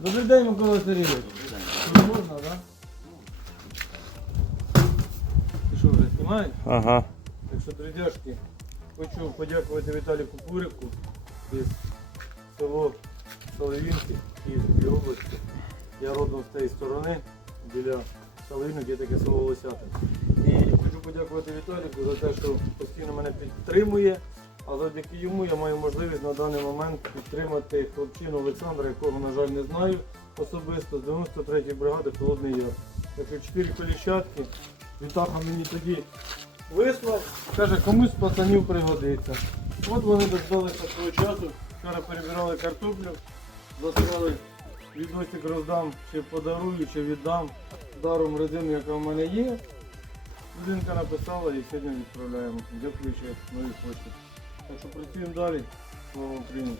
Добрий день, Микола Сергійович. Не можна, так? Ти що, вже знімаєш? Ага. Так що, друзяшки, хочу подякувати Віталію Купурику із село Соловінки Київської області. Я родом з цієї сторони, біля Соловінок є таке село Лосята. І хочу подякувати Віталіку за те, що постійно мене підтримує. А завдяки йому я маю можливість на даний момент підтримати хлопчину Олександра, якого, на жаль, не знаю особисто, з 93-ї бригади Холодний Яр. Так що чотири коліщатки. Вітаха мені тоді вислав, каже, комусь з пацанів пригодиться. От вони дождалися свого часу, вчора перебирали картоплю, засилали відосик роздам, чи подарую, чи віддам даром резину, яка в мене є. Людинка написала і сьогодні відправляємо, дякуючи новій почті. Так що працюємо далі. Слава Україні!